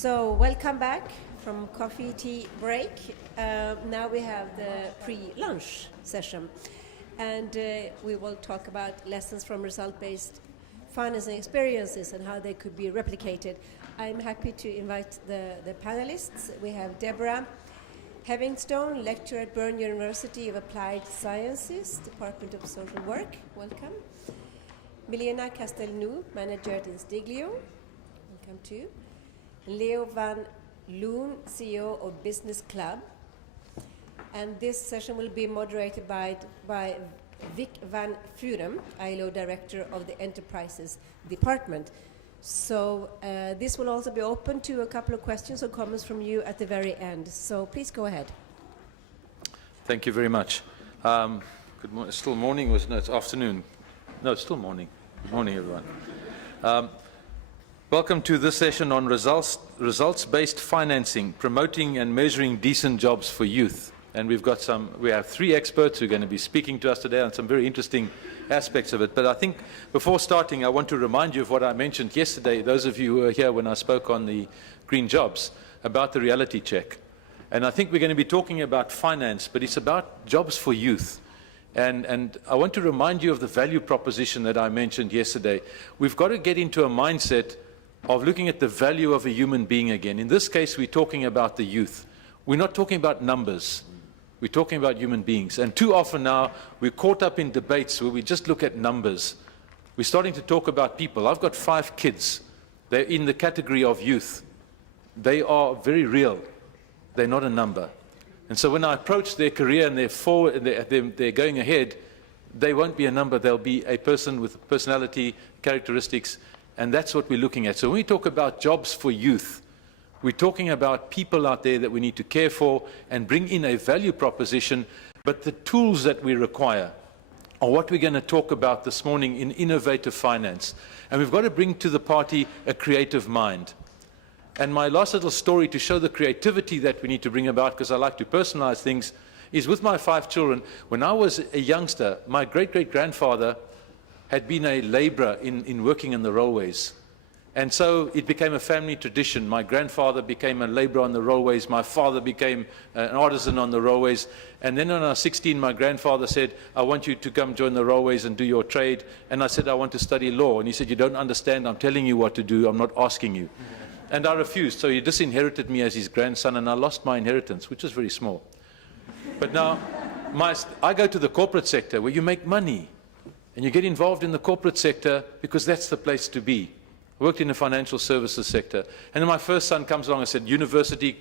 So welcome back from coffee tea break. Now we have the pre-lunch session, and we will talk about lessons from result-based financing experiences and how they could be replicated. I'm happy to invite the panelists. We have Deborah Hevingstone, lecturer at Bern University of Applied Sciences, Department of Social Work. Welcome. Milena Castelnou, manager at Instiglio. Welcome too. Leo van Loon, CEO of Business Club. And this session will be moderated by Vic van Vuren, ILO Director of the Enterprises Department. So this will also be open to a couple of questions or comments from you at the very end. So please go ahead. Thank you very much. Good morning. It's still morning, no, it's afternoon. No, it's still morning. Good morning, everyone. Welcome to this session on results-based financing, promoting and measuring decent jobs for youth. And we have three experts who are going to be speaking to us today on some very interesting aspects of it. But I think before starting, I want to remind you of what I mentioned yesterday, those of you who were here when I spoke on the green jobs, about the reality check. And I think we're going to be talking about finance, but it's about jobs for youth. And I want to remind you of the value proposition that I mentioned yesterday. We've got to get into a mindset of looking at the value of a human being again. In this case, we're talking about the youth. We're not talking about numbers. We're talking about human beings. And too often now, we're caught up in debates where we just look at numbers. We're starting to talk about people. I've got 5 kids. They're in the category of youth. They are very real. They're not a number. And so when I approach their career and they're going ahead, they won't be a number. They'll be a person with personality, characteristics, and that's what we're looking at. So when we talk about jobs for youth, we're talking about people out there that we need to care for and bring in a value proposition, but the tools that we require are what we're going to talk about this morning in innovative finance. And we've got to bring to the party a creative mind. And my last little story to show the creativity that we need to bring about, because I like to personalize things, is with my 5 children. When I was a youngster, my great-great-grandfather had been a laborer in working in the railways. And so it became a family tradition. My grandfather became a laborer on the railways. My father became an artisan on the railways. And then when I was 16, my grandfather said, I want you to come join the railways and do your trade. And I said, I want to study law. And he said, you don't understand. I'm telling you what to do. I'm not asking you. And I refused. So he disinherited me as his grandson, and I lost my inheritance, which was very small. But now, I go to the corporate sector where you make money. And you get involved in the corporate sector because that's the place to be. I worked in the financial services sector. And then my first son comes along and said, university,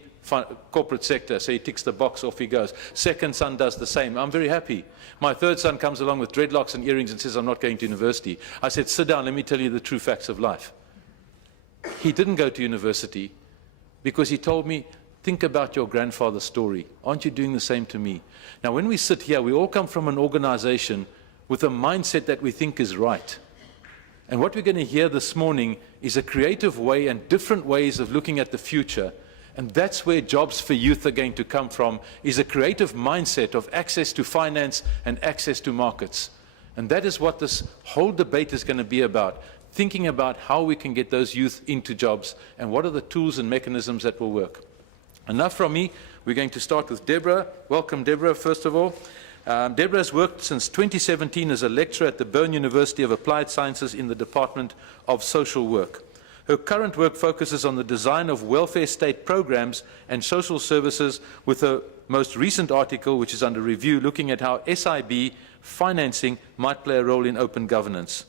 corporate sector. So he ticks the box, off he goes. Second son does the same. I'm very happy. My third son comes along with dreadlocks and earrings and says, I'm not going to university. I said, sit down, let me tell you the true facts of life. He didn't go to university because he told me, think about your grandfather's story. Aren't you doing the same to me? Now, when we sit here, we all come from an organization with a mindset that we think is right. And what we're going to hear this morning is a creative way and different ways of looking at the future. And that's where jobs for youth are going to come from, is a creative mindset of access to finance and access to markets. And that is what this whole debate is going to be about, thinking about how we can get those youth into jobs and what are the tools and mechanisms that will work. Enough from me. We're going to start with Deborah. Welcome, Deborah, first of all. Deborah has worked since 2017 as a lecturer at the Bern University of Applied Sciences in the Department of Social Work. Her current work focuses on the design of welfare state programs and social services, with her most recent article, which is under review, looking at how SIB financing might play a role in open governance.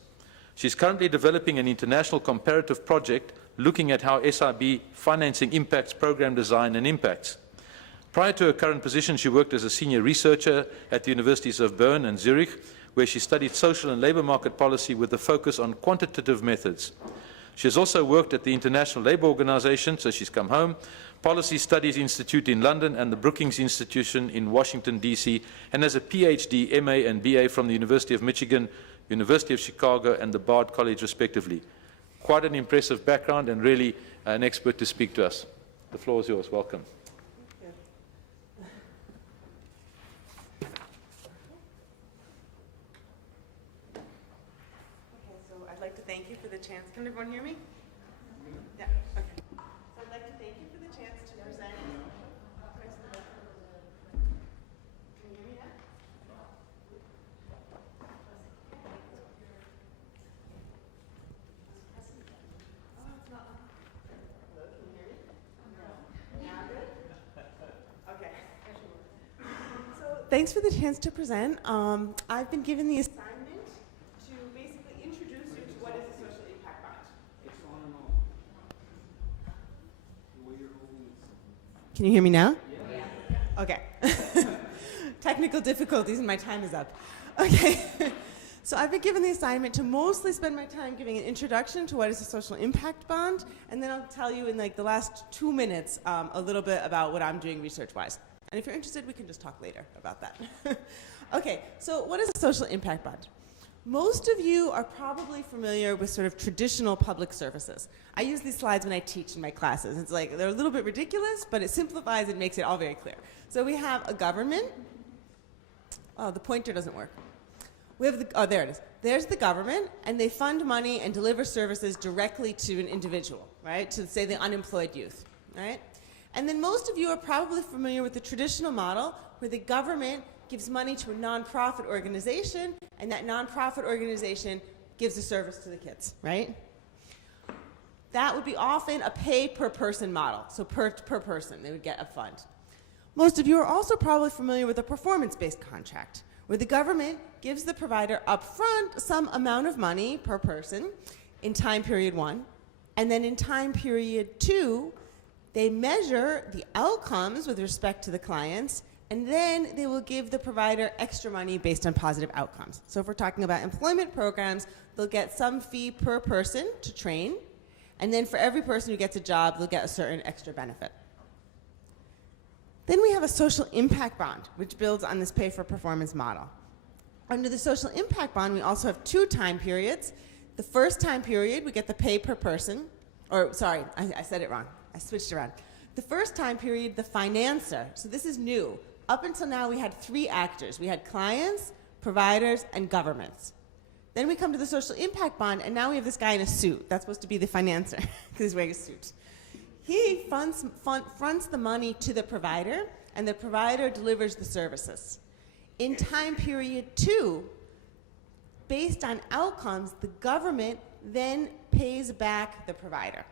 She's currently developing an international comparative project looking at how SIB financing impacts program design and impacts. Prior to her current position, she worked as a senior researcher at the universities of Bern and Zurich, where she studied social and labor market policy with a focus on quantitative methods. She has also worked at the International Labour Organization, so she's come home, Policy Studies Institute in London and the Brookings Institution in Washington, D.C., and has a PhD, MA and BA from the University of Michigan, University of Chicago, and the Bard College, respectively. Quite an impressive background and really an expert to speak to us. The floor is yours. Welcome. Thank you for the chance. Can everyone hear me? Yeah, okay. So I'd like to thank thanks for the chance to present. I've been given the assignment to basically introduce you to what is a social impact bond. Can you hear me now? Yeah. Okay. Technical difficulties and my time is up. Okay. So I've been given the assignment to mostly spend my time giving an introduction to what is a social impact bond, and then I'll tell you in like the last 2 minutes a little bit about what I'm doing research-wise. And if you're interested, we can just talk later about that. Okay, so what is a social impact bond? Most of you are probably familiar with sort of traditional public services. I use these slides when I teach in my classes. It's like, they're a little bit ridiculous, but it simplifies and makes it all very clear. So we have a government. Oh, the pointer doesn't work. We have oh, there it is. There's the government, and they fund money and deliver services directly to an individual, right? To, say, the unemployed youth, right? And then most of you are probably familiar with the traditional model where the government gives money to a nonprofit organization, and that nonprofit organization gives a service to the kids, right? That would be often a pay-per-person model, so per person, they would get a fund. Most of you are also probably familiar with a performance-based contract, where the government gives the provider upfront some amount of money per person in time period 1, and then in time period 2, they measure the outcomes with respect to the clients, and then they will give the provider extra money based on positive outcomes. So if we're talking about employment programs, they'll get some fee per person to train, and then for every person who gets a job, they'll get a certain extra benefit. Then we have a social impact bond, which builds on this pay-for-performance model. Under the social impact bond, we also have 2 time periods. The first time period, we get the pay per person, or sorry, I said it wrong. I switched around. The first time period, the financer. So this is new. Up until now, we had 3 actors. We had clients, providers, and governments. Then we come to the social impact bond, and now we have this guy in a suit. That's supposed to be the financer, because he's wearing a suit. He fronts the money to the provider, and the provider delivers the services. In time period 2, based on outcomes, the government then pays back the provider.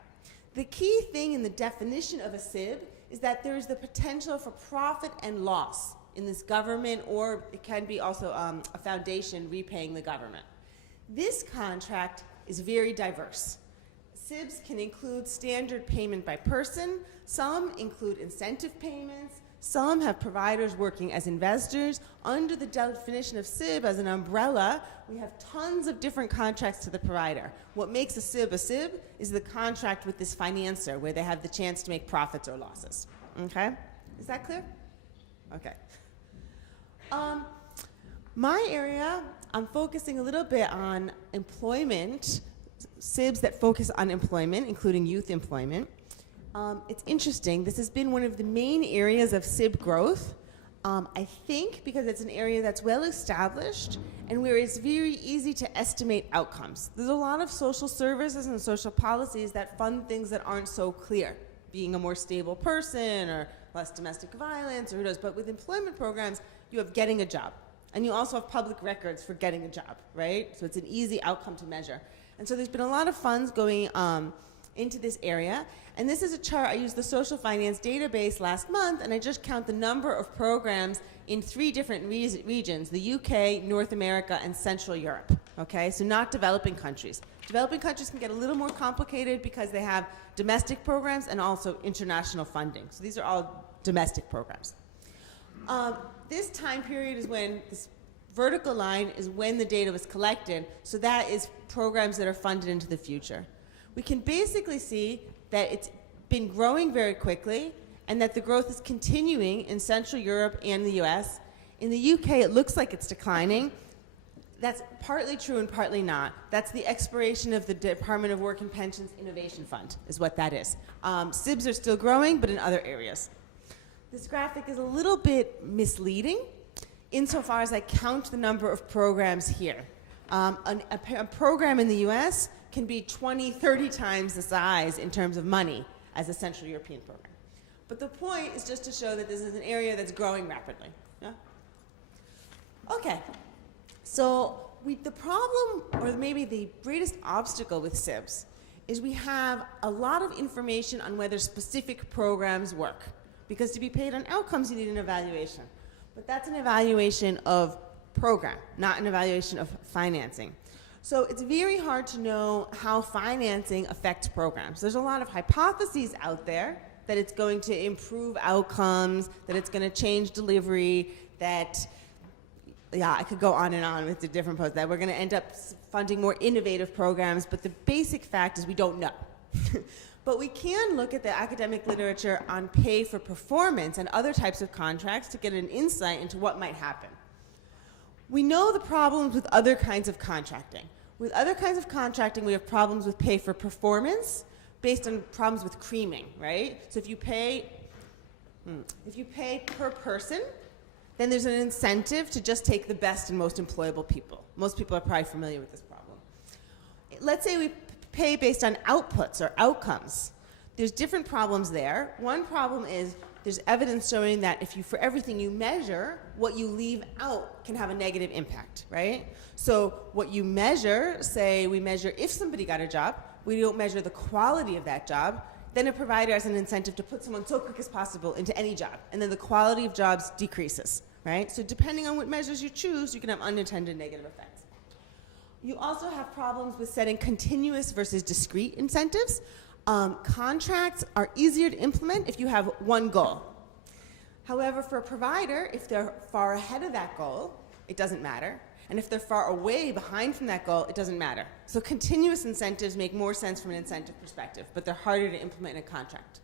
The key thing in the definition of a SIB is that there is the potential for profit and loss in this government, or it can be also a foundation repaying the government. This contract is very diverse. SIBs can include standard payment by person, some include incentive payments, some have providers working as investors. Under the definition of SIB as an umbrella, we have tons of different contracts to the provider. What makes a SIB is the contract with this financer where they have the chance to make profits or losses. Okay? Is that clear? Okay. My area, I'm focusing a little bit on employment, SIBs that focus on employment, including youth employment. It's interesting. This has been one of the main areas of SIB growth, I think because it's an area that's well established and where it's very easy to estimate outcomes. There's a lot of social services and social policies that fund things that aren't so clear, being a more stable person or less domestic violence or who knows. But with employment programs, you have getting a job. And you also have public records for getting a job, right? So it's an easy outcome to measure. And so there's been a lot of funds going into this area. And this is a chart. I used the social finance database last month, and I just count the number of programs in 3 different regions, the UK, North America, and Central Europe. Okay, so not developing countries. Developing countries can get a little more complicated because they have domestic programs and also international funding. So these are all domestic programs. This time period is when this vertical line is when the data was collected, so that is programs that are funded into the future. We can basically see that it's been growing very quickly and that the growth is continuing in Central Europe and the US. In the UK, it looks like it's declining. That's partly true and partly not. That's the expiration of the Department of Work and Pensions Innovation Fund, is what that is. SIBs are still growing, but in other areas. This graphic is a little bit misleading insofar as I count the number of programs here. A program in the US can be 20, 30 times the size in terms of money as a Central European program. But the point is just to show that this is an area that's growing rapidly. Yeah? Okay, so the problem, or maybe the greatest obstacle with SIBs, is we have a lot of information on whether specific programs work. Because to be paid on outcomes, you need an evaluation. But that's an evaluation of program, not an evaluation of financing. So it's very hard to know how financing affects programs. There's a lot of hypotheses out there that it's going to improve outcomes, that it's going to change delivery, that, yeah, I could go on and on with the different posts, that we're going to end up funding more innovative programs, but the basic fact is we don't know. But we can look at the academic literature on pay for performance and other types of contracts to get an insight into what might happen. We know the problems with other kinds of contracting. With other kinds of contracting, we have problems with pay for performance based on problems with creaming, right? So if you pay per person, then there's an incentive to just take the best and most employable people. Most people are probably familiar with this problem. Let's say we pay based on outputs or outcomes. There's different problems there. One problem is there's evidence showing that if you, for everything you measure, what you leave out can have a negative impact, right? So what you measure, say we measure if somebody got a job, we don't measure the quality of that job, then a provider has an incentive to put someone so quick as possible into any job, and then the quality of jobs decreases, right? So depending on what measures you choose, you can have unintended negative effects. You also have problems with setting continuous versus discrete incentives. Contracts are easier to implement if you have one goal. However, for a provider, if they're far ahead of that goal, it doesn't matter. And if they're far away behind from that goal, it doesn't matter. So continuous incentives make more sense from an incentive perspective, but they're harder to implement in a contract.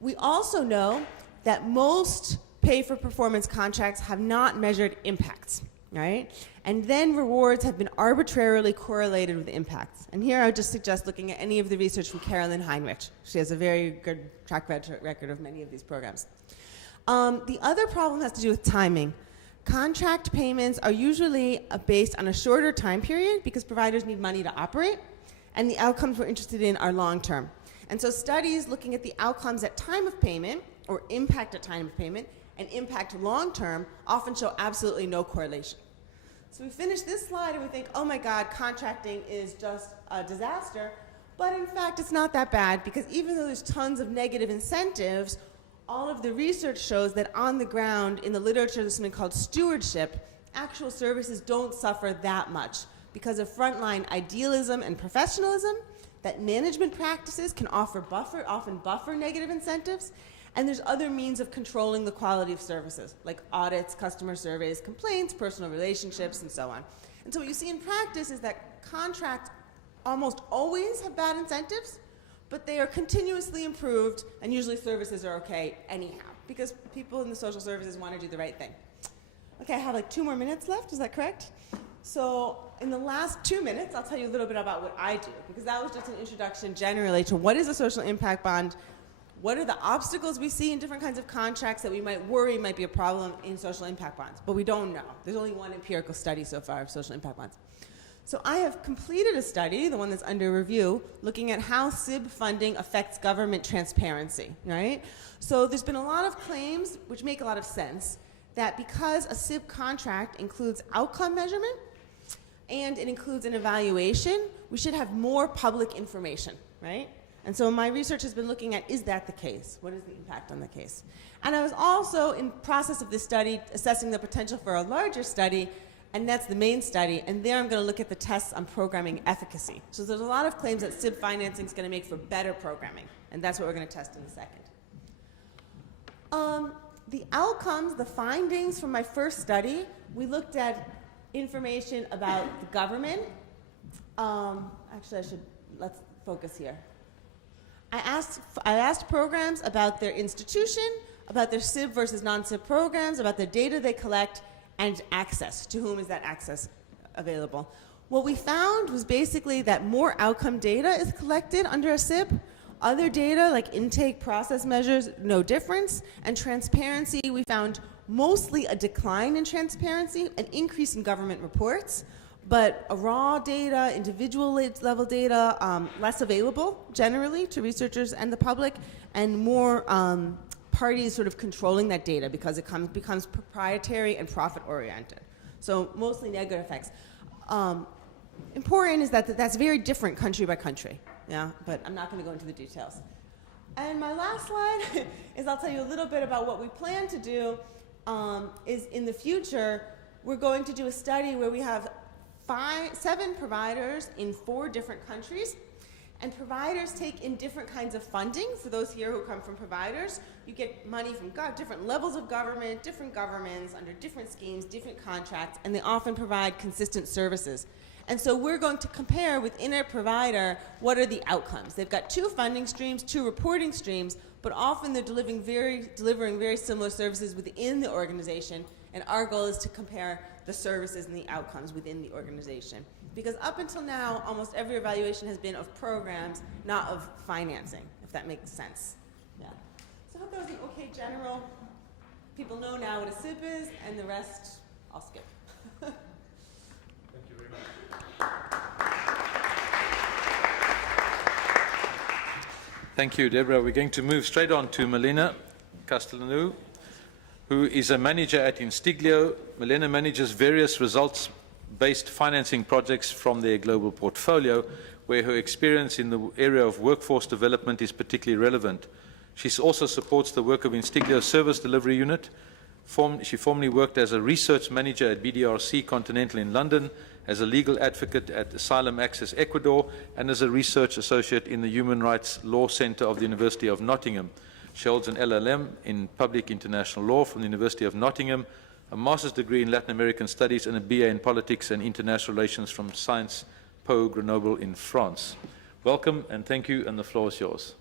We also know that most pay-for-performance contracts have not measured impacts, right? And then rewards have been arbitrarily correlated with impacts. And here I would just suggest looking at any of the research from Carolyn Heinrich. She has a very good track record of many of these programs. The other problem has to do with timing. Contract payments are usually based on a shorter time period because providers need money to operate, and the outcomes we're interested in are long-term. And so studies looking at the outcomes at time of payment, or impact at time of payment, and impact long-term often show absolutely no correlation. So we finish this slide and we think, oh my God, contracting is just a disaster. But in fact, it's not that bad, because even though there's tons of negative incentives, all of the research shows that on the ground, in the literature, there's something called stewardship. Actual services don't suffer that much because of frontline idealism and professionalism, that management practices can often buffer negative incentives, and there's other means of controlling the quality of services, like audits, customer surveys, complaints, personal relationships, and so on. And so what you see in practice is that contracts almost always have bad incentives, but they are continuously improved, and usually services are okay anyhow, because people in the social services want to do the right thing. Okay, I have like 2 more minutes left, is that correct? So in the last 2 minutes, I'll tell you a little bit about what I do, because that was just an introduction generally to what is a social impact bond, what are the obstacles we see in different kinds of contracts that we might worry might be a problem in social impact bonds, but we don't know. There's only one empirical study so far of social impact bonds. So I have completed a study, the one that's under review, looking at how SIB funding affects government transparency, right? So there's been a lot of claims, which make a lot of sense, that because a SIB contract includes outcome measurement and it includes an evaluation, we should have more public information, right? And so my research has been looking at, is that the case? What is the impact on the case? And I was also, in process of this study, assessing the potential for a larger study, and that's the main study, and there I'm going to look at the tests on programming efficacy. So there's a lot of claims that SIB financing is going to make for better programming, and that's what we're going to test in a second. The outcomes, the findings from my first study, we looked at information about the government. Actually, let's focus here. I asked programs about their institution, about their SIB versus non-SIB programs, about the data they collect, and access. To whom is that access available? What we found was basically that more outcome data is collected under a SIB. Other data, like intake process measures, no difference. And transparency, we found mostly a decline in transparency, an increase in government reports, but raw data, individual level data, less available generally to researchers and the public, and more parties sort of controlling that data because it becomes proprietary and profit-oriented. So mostly negative effects. Important is that that's very different country by country, yeah, but I'm not going to go into the details. And my last slide is I'll tell you a little bit about what we plan to do is in the future, we're going to do a study where we have 7 providers in 4 different countries. And providers take in different kinds of funding. For those here who come from providers, you get money from different levels of government, different governments, under different schemes, different contracts, and they often provide consistent services. And so we're going to compare within a provider what are the outcomes. They've got 2 funding streams, 2 reporting streams, but often they're delivering very similar services within the organization. And our goal is to compare the services and the outcomes within the organization. Because up until now, almost every evaluation has been of programs, not of financing, if that makes sense. Yeah. So I hope that was an okay general. People know now what a SIP is, and the rest I'll skip. Thank you very much. Thank you, Deborah. We're going to move straight on to Melina Castellanou, who is a manager at Instiglio. Melina manages various results-based financing projects from their global portfolio, where her experience in the area of workforce development is particularly relevant. She also supports the work of Instiglio's Service Delivery Unit. She formerly worked as a research manager at BDRC Continental in London, as a legal advocate at Asylum Access Ecuador, and as a research associate in the Human Rights Law Centre of the University of Nottingham. She holds an LLM in Public International Law from the University of Nottingham, a master's degree in Latin American Studies, and a BA in Politics and International Relations from Sciences Po Grenoble in France. Welcome and thank you, and the floor is yours.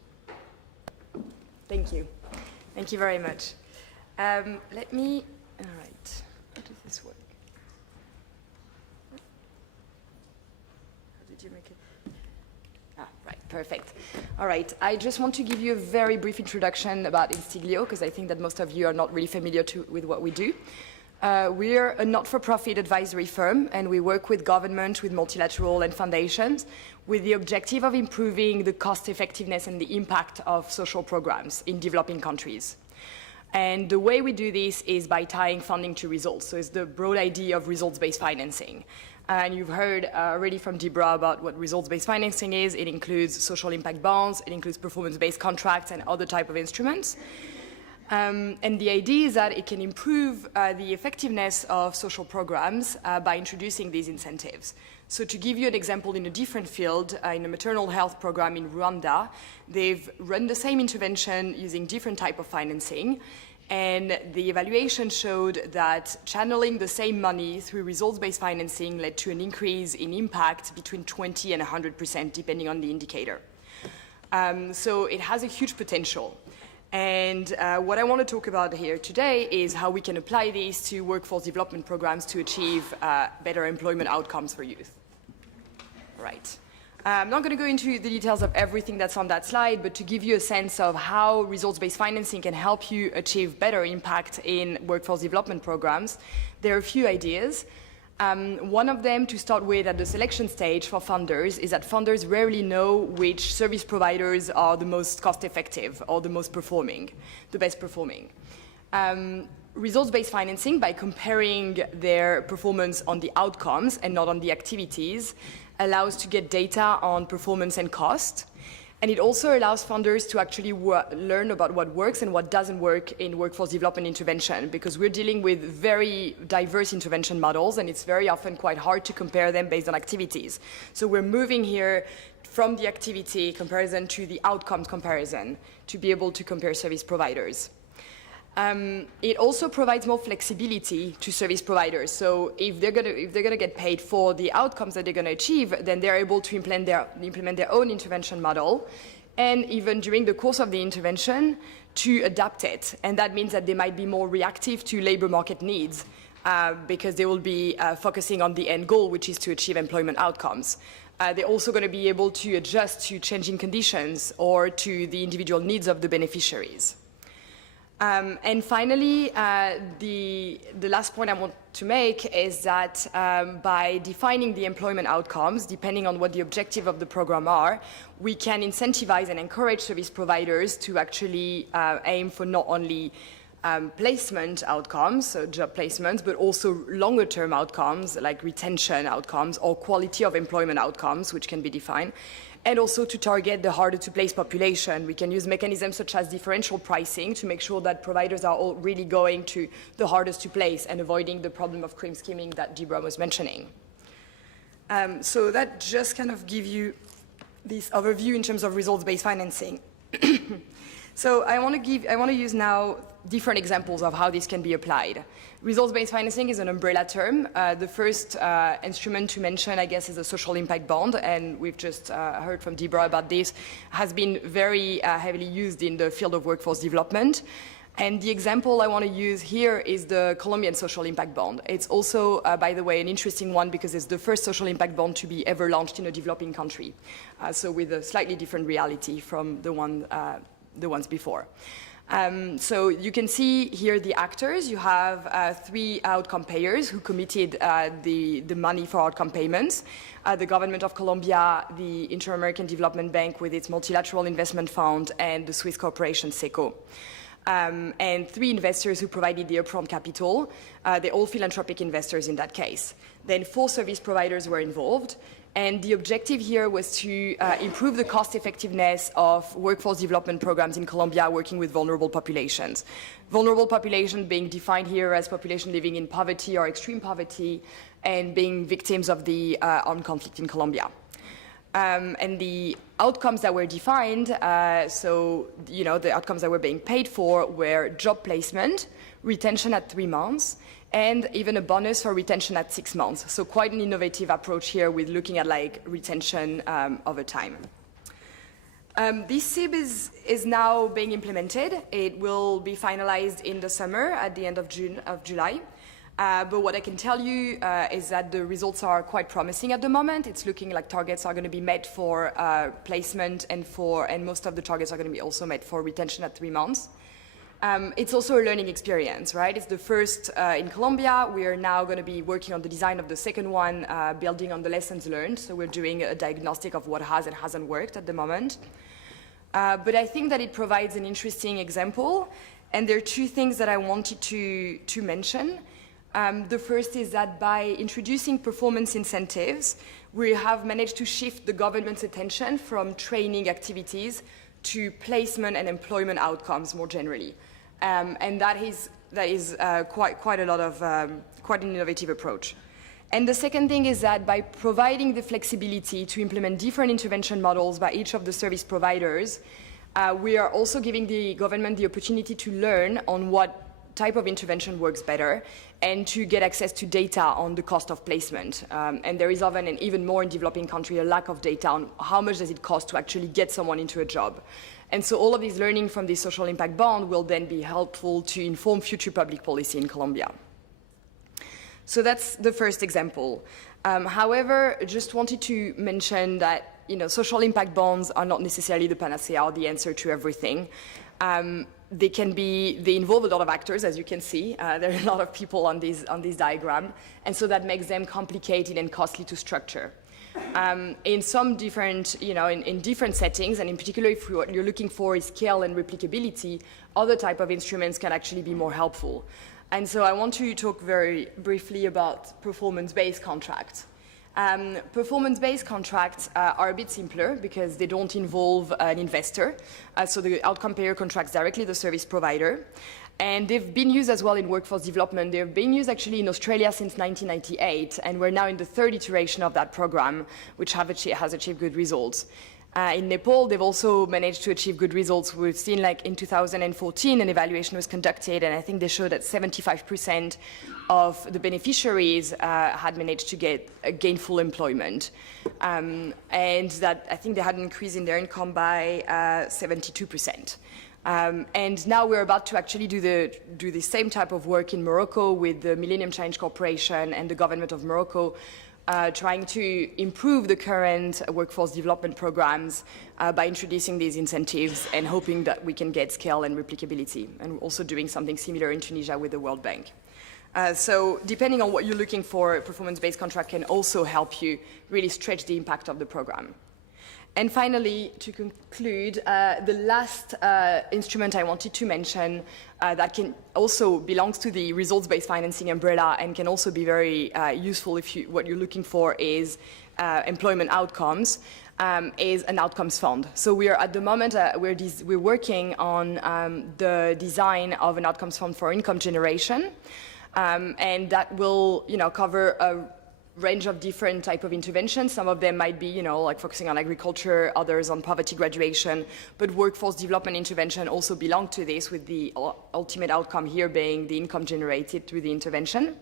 Thank you. Thank you very much. All right, how does this work? How did you make it? Right, perfect. All right, I just want to give you a very brief introduction about Instiglio, because I think that most of you are not really familiar with what we do. We're a not-for-profit advisory firm, and we work with government, with multilateral and foundations, with the objective of improving the cost effectiveness and the impact of social programs in developing countries. And the way we do this is by tying funding to results. So it's the broad idea of results-based financing. And you've heard already from Deborah about what results-based financing is. It includes social impact bonds, it includes performance-based contracts and other type of instruments. And the idea is that it can improve the effectiveness of social programs by introducing these incentives. So to give you an example in a different field, in a maternal health program in Rwanda, they've run the same intervention using different type of financing. And the evaluation showed that channeling the same money through results-based financing led to an increase in impact between 20 and 100%, depending on the indicator. So it has a huge potential. And what I want to talk about here today is how we can apply these to workforce development programs to achieve better employment outcomes for youth. Right. I'm not going to go into the details of everything that's on that slide, but to give you a sense of how results-based financing can help you achieve better impact in workforce development programs, there are a few ideas. One of them, to start with at the selection stage for funders, is that funders rarely know which service providers are the most cost-effective or the most performing, the best performing. Results-based financing, by comparing their performance on the outcomes and not on the activities, allows to get data on performance and cost. And it also allows funders to actually learn about what works and what doesn't work in workforce development intervention, because we're dealing with very diverse intervention models, and it's very often quite hard to compare them based on activities. So we're moving here from the activity comparison to the outcomes comparison to be able to compare service providers. It also provides more flexibility to service providers. So if they're gonna get paid for the outcomes that they're gonna achieve, then they're able to implement their own intervention model, and even during the course of the intervention, to adapt it. And that means that they might be more reactive to labor market needs, because they will be focusing on the end goal, which is to achieve employment outcomes. They're also going to be able to adjust to changing conditions or to the individual needs of the beneficiaries. And finally, the last point I want to make is that by defining the employment outcomes, depending on what the objective of the program are, we can incentivize and encourage service providers to actually aim for not only placement outcomes, so job placements, but also longer-term outcomes like retention outcomes or quality of employment outcomes, which can be defined, and also to target the harder-to-place population. We can use mechanisms such as differential pricing to make sure that providers are all really going to the hardest to place and avoiding the problem of cream skimming that Deborah was mentioning. So that just kind of give you this overview in terms of results-based financing. So I want to use now different examples of how this can be applied. Results-based financing is an umbrella term. The first instrument to mention, I guess, is a social impact bond, and we've just heard from Deborah about this, has been very heavily used in the field of workforce development. And the example I want to use here is the Colombian social impact bond. It's also, by the way, an interesting one because it's the first social impact bond to be ever launched in a developing country. So with a slightly different reality from the ones before. So you can see here the actors. You have 3 outcome payers who committed the money for outcome payments. The government of Colombia, the Inter-American Development Bank with its multilateral investment fund, and the Swiss corporation SECO. And 3 investors who provided the upfront capital. They're all philanthropic investors in that case. Then 4 service providers were involved. And the objective here was to improve the cost effectiveness of workforce development programs in Colombia working with vulnerable populations. Vulnerable population being defined here as population living in poverty or extreme poverty and being victims of the armed conflict in Colombia. And the outcomes that were defined, the outcomes that were being paid for were job placement, retention at 3 months, and even a bonus for retention at 6 months. So quite an innovative approach here with looking at like retention over time. This SIB is now being implemented. It will be finalized in the summer at the end of July. But what I can tell you is that the results are quite promising at the moment. It's looking like targets are going to be met for placement and most of the targets are going to be also met for retention at 3 months. It's also a learning experience, right? It's the first in Colombia. We are now going to be working on the design of the second one, building on the lessons learned. So we're doing a diagnostic of what has and hasn't worked at the moment. But I think that it provides an interesting example. And there are 2 things that I wanted to mention. The first is that by introducing performance incentives, we have managed to shift the government's attention from training activities to placement and employment outcomes more generally. And that is quite an innovative approach. And the second thing is that by providing the flexibility to implement different intervention models by each of the service providers, we are also giving the government the opportunity to learn on what type of intervention works better and to get access to data on the cost of placement. And there is often, and even more in developing countries, a lack of data on how much does it cost to actually get someone into a job. And so all of these learning from this social impact bond will then be helpful to inform future public policy in Colombia. So that's the first example. However, just wanted to mention that social impact bonds are not necessarily the panacea or the answer to everything. They involve a lot of actors, as you can see. There are a lot of people on this diagram, and so that makes them complicated and costly to structure. In some different, in different settings, and in particular if what you're looking for is scale and replicability, other type of instruments can actually be more helpful. And so I want to talk very briefly about performance-based contracts. Performance-based contracts are a bit simpler because they don't involve an investor. So the outcome payer contracts directly the service provider. And they've been used as well in workforce development. They've been used actually in Australia since 1998, and we're now in the 3rd iteration of that program, which has achieved good results. In Nepal, they've also managed to achieve good results. We've seen, like in 2014, an evaluation was conducted, and I think they showed that 75% of the beneficiaries had managed to get gainful employment, and that I think they had an increase in their income by 72%. And now we're about to actually do the same type of work in Morocco with the Millennium Challenge Corporation and the government of Morocco, trying to improve the current workforce development programs by introducing these incentives and hoping that we can get scale and replicability, and also doing something similar in Tunisia with the World Bank. So depending on what you're looking for, a performance-based contract can also help you really stretch the impact of the program. And finally, to conclude, the last instrument I wanted to mention that can also belongs to the results-based financing umbrella and can also be very useful if what you're looking for is employment outcomes, is an outcomes fund. So we are at the moment, we're working on the design of an outcomes fund for income generation, and that will, cover a range of different type of interventions. Some of them might be, like focusing on agriculture, others on poverty graduation, but workforce development intervention also belong to this, with the ultimate outcome here being the income generated through the intervention.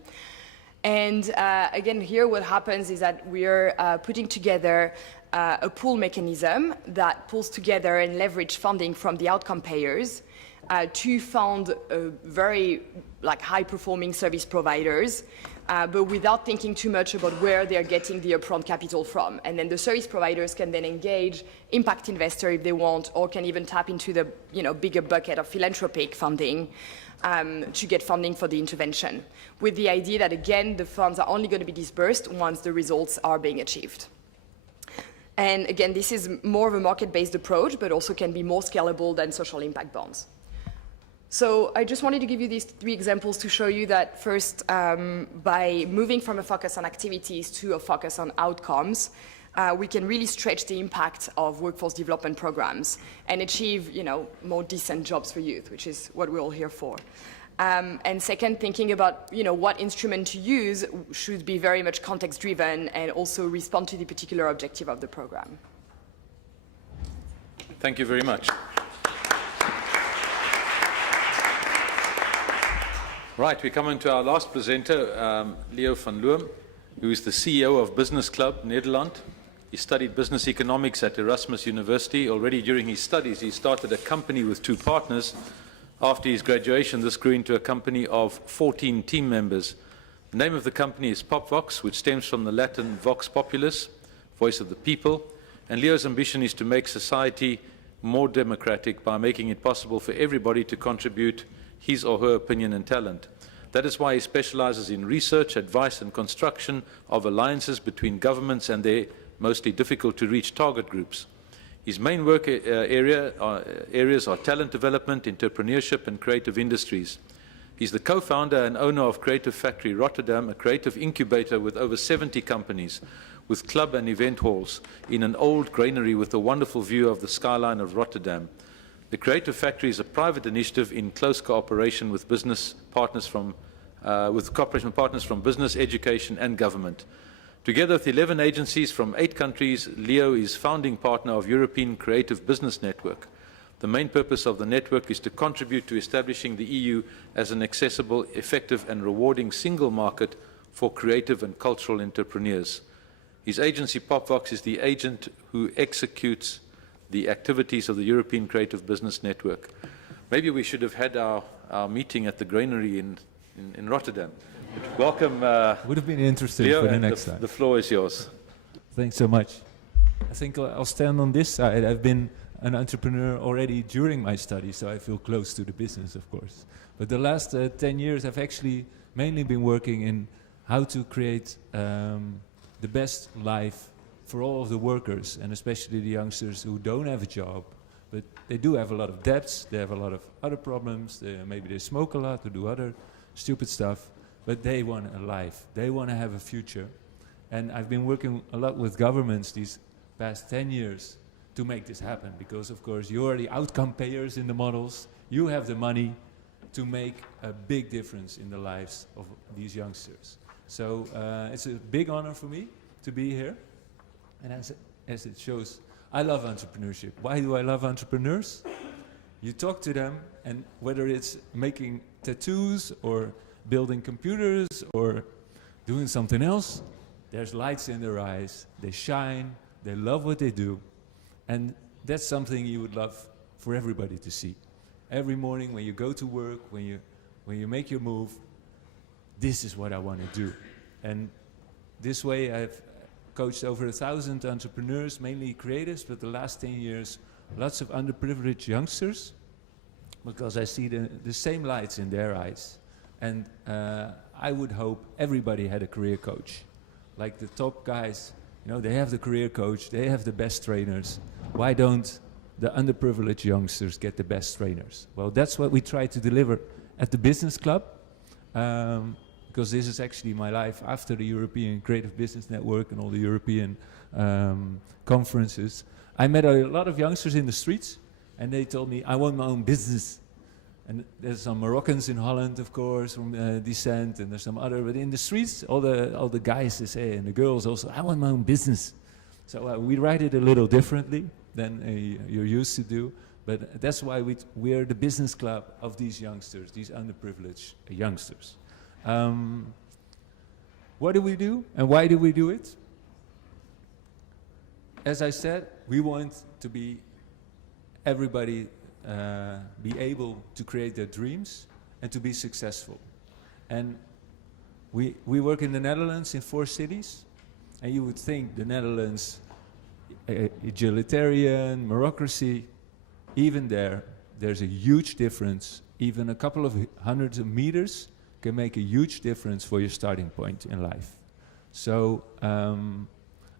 And again, here what happens is that we're putting together a pool mechanism that pulls together and leverage funding from the outcome payers to fund very high-performing service providers, but without thinking too much about where they're getting the upfront capital from. And then the service providers can then engage impact investor if they want, or can even tap into the bigger bucket of philanthropic funding to get funding for the intervention, with the idea that, again, the funds are only going to be disbursed once the results are being achieved. And again, this is more of a market-based approach, but also can be more scalable than social impact bonds. So I just wanted to give you these 3 examples to show you that first, by moving from a focus on activities to a focus on outcomes, we can really stretch the impact of workforce development programs and achieve, more decent jobs for youth, which is what we're all here for. And second, thinking about, what instrument to use should be very much context-driven and also respond to the particular objective of the program. Thank you very much. Right, we come into our last presenter, Leo van Loom, who is the CEO of Business Club Nederland. He studied business economics at Erasmus University. Already during his studies, he started a company with 2 partners. After his graduation, this grew into a company of 14 team members. The name of the company is PopVox, which stems from the Latin vox populus, voice of the people. And Leo's ambition is to make society more democratic by making it possible for everybody to contribute his or her opinion and talent. That is why he specializes in research, advice, and construction of alliances between governments and their mostly difficult-to-reach target groups. His main work areas are talent development, entrepreneurship, and creative industries. He's the co-founder and owner of Creative Factory Rotterdam, a creative incubator with over 70 companies, with club and event halls in an old granary with a wonderful view of the skyline of Rotterdam. The Creative Factory is a private initiative in close cooperation with business partners from business, education, and government. Together with 11 agencies from 8 countries, Leo is founding partner of European Creative Business Network. The main purpose of the network is to contribute to establishing the EU as an accessible, effective, and rewarding single market for creative and cultural entrepreneurs. His agency, PopVox, is the agent who executes the activities of the European Creative Business Network. Maybe we should have had our meeting at the granary in Rotterdam. Welcome, would have been interesting Leo, for the and next time. The floor is yours. Thanks so much. I think I'll stand on this side. I've been an entrepreneur already during my studies, so I feel close to the business, of course. But the last 10 years, I've actually mainly been working in how to create the best life for all of the workers, and especially the youngsters who don't have a job, but they do have a lot of debts, they have a lot of other problems, maybe they smoke a lot or do other stupid stuff, but they want a life, they want to have a future. And I've been working a lot with governments these past 10 years to make this happen, because of course you are the outcome payers in the models, you have the money to make a big difference in the lives of these youngsters. So it's a big honor for me to be here. And as it shows, I love entrepreneurship. Why do I love entrepreneurs? You talk to them, and whether it's making tattoos or building computers or doing something else, there's lights in their eyes, they shine, they love what they do, and that's something you would love for everybody to see. Every morning when you go to work, when you make your move, this is what I want to do. And this way I've coached over 1,000 entrepreneurs, mainly creatives, but the last 10 years, lots of underprivileged youngsters, because I see the same lights in their eyes. And I would hope everybody had a career coach. Like the top guys You know, they have the career coach, they have the best trainers. Why don't the underprivileged youngsters get the best trainers? Well, that's what we try to deliver at the Business Club, because this is actually my life after the European Creative Business Network and all the European conferences. I met a lot of youngsters in the streets, and they told me, I want my own business. And there's some Moroccans in Holland, of course, from descent, and there's some other, but in the streets, all the guys, they say, and the girls also, I want my own business. So we write it a little differently than you're used to do, but that's why we're the business club of these youngsters, these underprivileged youngsters. What do we do, and why do we do it? As I said, we want to be everybody be able to create their dreams and to be successful. And we work in the Netherlands in 4 cities, and you would think the Netherlands, egalitarian, meritocracy, even there's a huge difference. Even a couple of hundreds of meters can make a huge difference for your starting point in life. So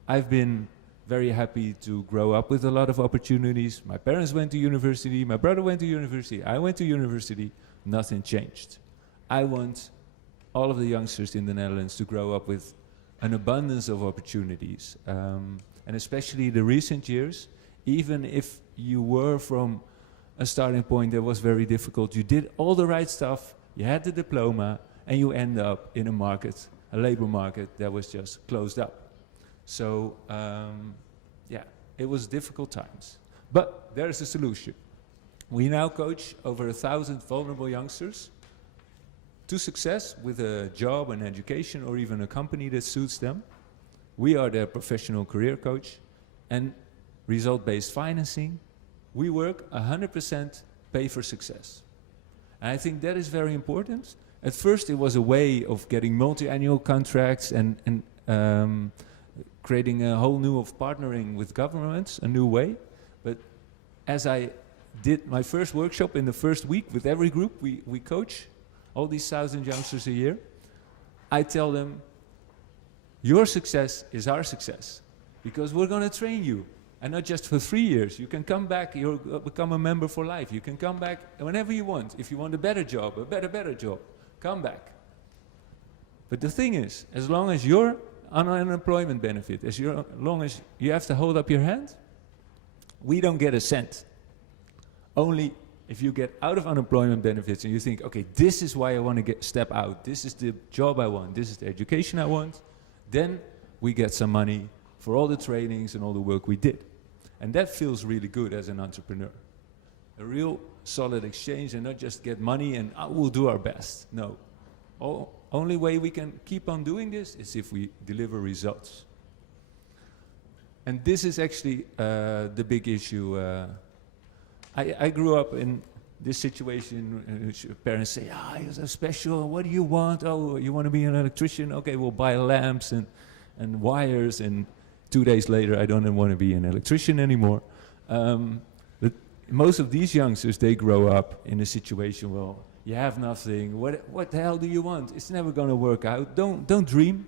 I've been very happy to grow up with a lot of opportunities. My parents went to university, my brother went to university, I went to university, nothing changed. I want all of the youngsters in the Netherlands to grow up with an abundance of opportunities. And especially the recent years, even if you were from a starting point that was very difficult, you did all the right stuff, you had the diploma, and you end up in a market, a labor market that was just closed up. So, yeah, it was difficult times. But there's a solution. We now coach over 1,000 vulnerable youngsters to success with a job, an education, or even a company that suits them. We are their professional career coach. And result-based financing, we work 100% pay for success. And I think that is very important. At first, it was a way of getting multi-annual contracts and creating a whole new of partnering with governments, a new way. But as I did my first workshop in the first week with every group, we coach all these 1,000 youngsters a year. I tell them, your success is our success, because we're going to train you, and not just for 3 years. You can come back, you'll become a member for life. You can come back whenever you want. If you want a better job, a better job, come back. But the thing is, as long as you're on an unemployment benefit, as long as you have to hold up your hand, we don't get a cent. Only if you get out of unemployment benefits and you think, okay, this is why I want to step out, this is the job I want, this is the education I want, then we get some money for all the trainings and all the work we did. And that feels really good as an entrepreneur. A real solid exchange, and not just get money and we'll do our best. No. Only way we can keep on doing this is if we deliver results. And this is actually the big issue. I grew up in this situation in which parents say, you're so special, what do you want? Oh, you want to be an electrician? Okay, we'll buy lamps and wires, and 2 days later I don't want to be an electrician anymore. But most of these youngsters, they grow up in a situation, well, you have nothing, what the hell do you want? It's never going to work out. Don't dream.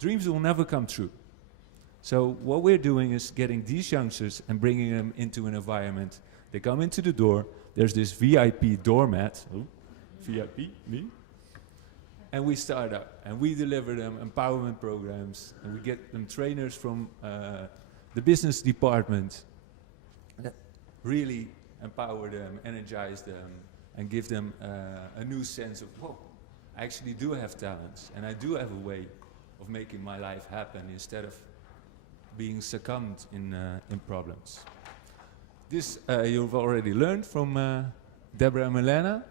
Dreams will never come true. So what we're doing is getting these youngsters and bringing them into an environment. They come into the door, there's this VIP doormat, VIP, me? And we start up, and we deliver them empowerment programs, and we get them trainers from the business department that really empower them, energize them, and give them a new sense of, whoa, I actually do have talents, and I do have a way of making my life happen instead of being succumbed in problems. This you've already learned from Deborah and Milena.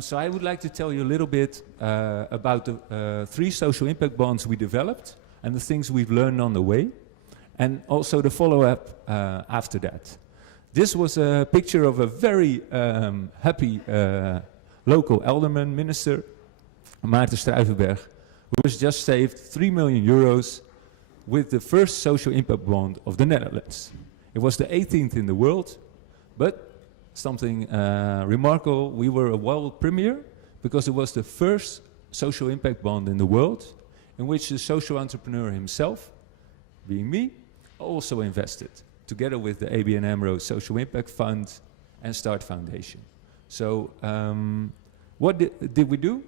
So I would like to tell you a little bit about the 3 social impact bonds we developed and the things we've learned on the way, and also the follow-up after that. This was a picture of a very happy local alderman, minister, Maarten Struivenberg, who has just saved 3 million euros with the first social impact bond of the Netherlands. It was the 18th in the world, but something remarkable, we were a world premiere because it was the first social impact bond in the world in which the social entrepreneur himself being me, also invested, together with the ABN AMRO Social Impact Fund and Start Foundation. So what did we do?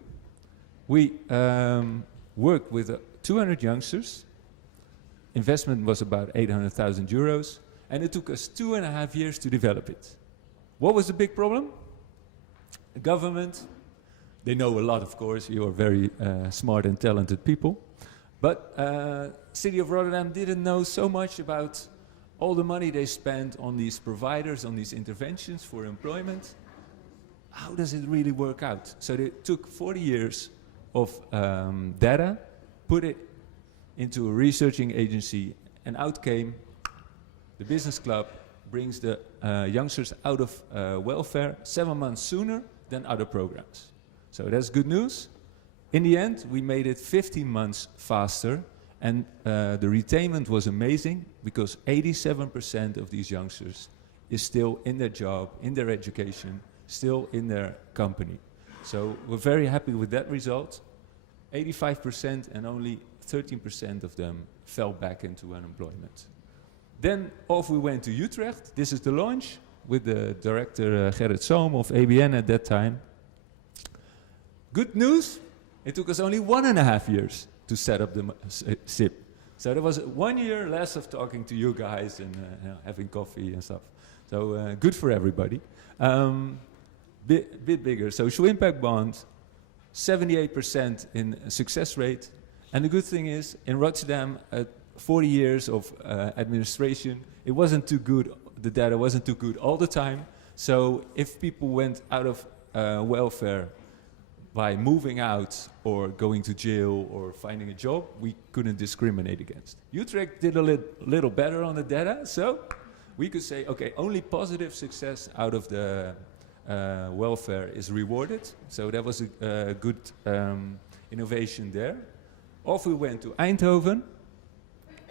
We worked with 200 youngsters. Investment was about 800,000 euros, and it took us 2.5 years to develop it. What was the big problem? The government, they know a lot, of course. You are very smart and talented people. But City of Rotterdam didn't know so much about all the money they spent on these providers, on these interventions for employment. How does it really work out? So they took 40 years of data, put it into a researching agency, and out came the business club brings the youngsters out of welfare 7 months sooner than other programs. So that's good news. In the end, we made it 15 months faster, and the retainment was amazing because 87% of these youngsters is still in their job, in their education, still in their company. So we're very happy with that result. 85% and only 13% of them fell back into unemployment. Then off we went to Utrecht. This is the launch with the director Gerrit Zoom of ABN at that time. Good news, it took us only 1.5 years to set up the SIP. So there was 1 year less of talking to you guys and having coffee and stuff. So good for everybody. Bit bigger, social impact bond, 78% in success rate. And the good thing is, in Rotterdam, 40 years of administration, it wasn't too good, the data wasn't too good all the time. So if people went out of welfare by moving out or going to jail or finding a job, we couldn't discriminate against. Utrecht did a little better on the data, so we could say, okay, only positive success out of the welfare is rewarded. So that was a good innovation there. Off we went to Eindhoven.